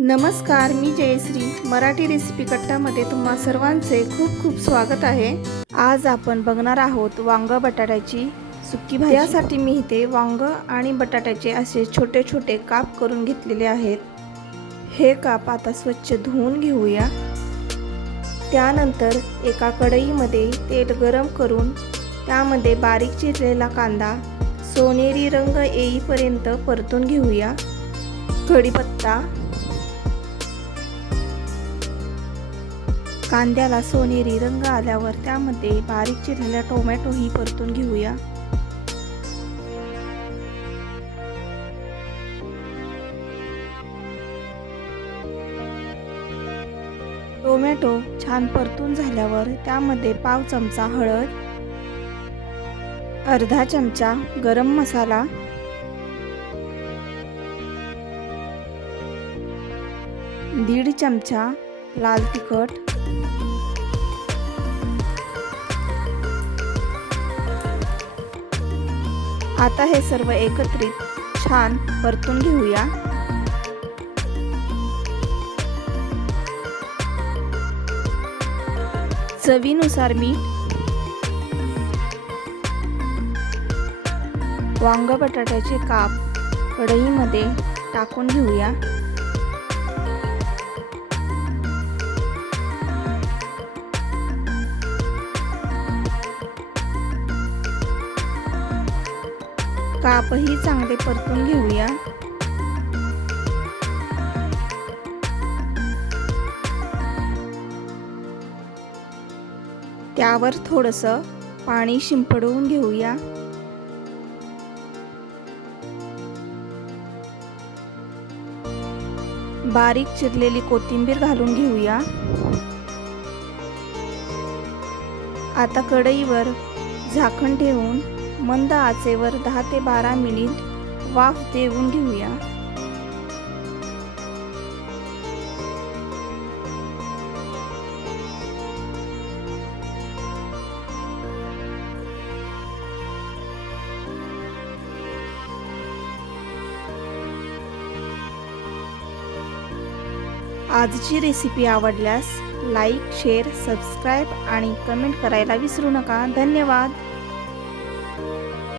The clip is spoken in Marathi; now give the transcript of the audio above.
नमस्कार मी जयश्री. मराठी रेसिपी कट्टामध्ये तुम्हा सर्वांचे खूप खूप स्वागत आहे. आज आपण बघणार आहोत वांग बटाट्याची सुकी भाजी. यासाठी मी इथे वांग आणि बटाट्याचे असे छोटे छोटे काप करून घेतलेले आहेत. हे काप आता स्वच्छ धुवून घेऊया. त्यानंतर एका कढईमध्ये तेल गरम करून त्यामध्ये बारीक चिरलेला कांदा सोनेरी रंग येईपर्यंत परतून घेऊया. कढीपत्ता कांद्याला सोनेरी रंग आल्यावर त्यामध्ये बारीक चिरलेला टोमॅटोही परतून घेऊया. टोमॅटो छान परतून झाल्यावर त्यामध्ये पाव चमचा हळद अर्धा चमचा गरम मसाला दीड चमचा लाल तिखट आता हे सर्व एकत्रित छान परतून घेऊया. चवीनुसार मीठ वांग बटाट्याचे काप कढईमध्ये टाकून घेऊया. कापही चांगले परतून घेऊया. त्यावर थोडस पाणी शिंपडवून घेऊया. बारीक चिरलेली कोथिंबीर घालून घेऊया. आता कढईवर झाकण ठेवून मंद आचेवर दहा ते बारा मिनिट वाफ देऊन घेऊया. आजची रेसिपी आवडल्यास लाईक शेअर सबस्क्राईब आणि कमेंट करायला विसरू नका. धन्यवाद.